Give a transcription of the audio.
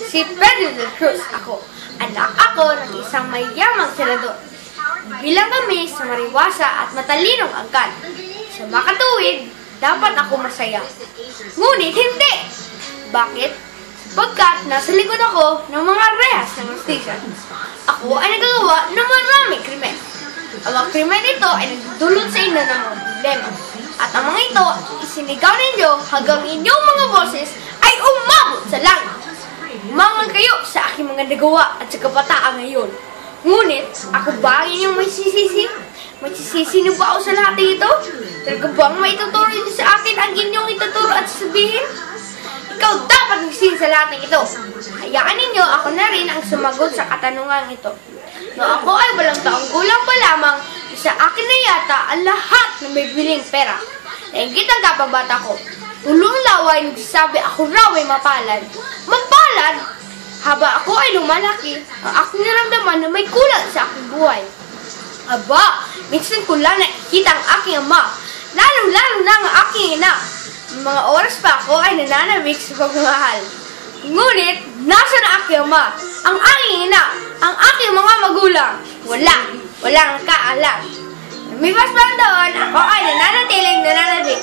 si Pedro de Cruz. Anak ako ng isang mayamang senador. Bilang kami sa mariwasa at matalinong angkan. Sa makatuwid, dapat ako masaya. Ngunit hindi! Bakit? Pagkat nasa likod ako ng mga rehas ng justisya. Ako ay nagagawa ng maraming krimen. Ang mga krimen ito ay nagdudulot sa inyo ng mga problema. At ang mga ito, isinigaw ninyo hanggang inyong mga boses ay umabot sa langit. Umangal kayo sa aking mga nagawa at sa kabataan ngayon. Ngunit, ako ba ang inyong may sisisi? May sisisi niyo ba ako sa lahat ng ito? Talaga bang may tuturo niyo sa akin ang inyong ituturo at sasabihin? Ikaw dapat magsisi sa lahat ng ito. Hayaan ninyo ako na rin ang sumagot sa katanungan ito. Noong ako ay walang taong gulang pa lamang, sa akin na yata ang lahat ng may biling pera. Nainggit ang kapabata ko. Tulong laway nagsasabi ako raw ay mapalad. Mapalad? Haba ako ay lumalaki, ang aking naramdaman na may kulang sa aking buhay. Aba, minsan ko lang nakikita ang aking ama, lalong-lalo na ang aking ina. Mga oras pa ako ay nananabik sa pagmamahal. Ngunit, nasa na aking ama, ang aking ina, ang aking mga magulang? Walang kaalam. Lumipas pa doon, ako ay nananatiling nananabik.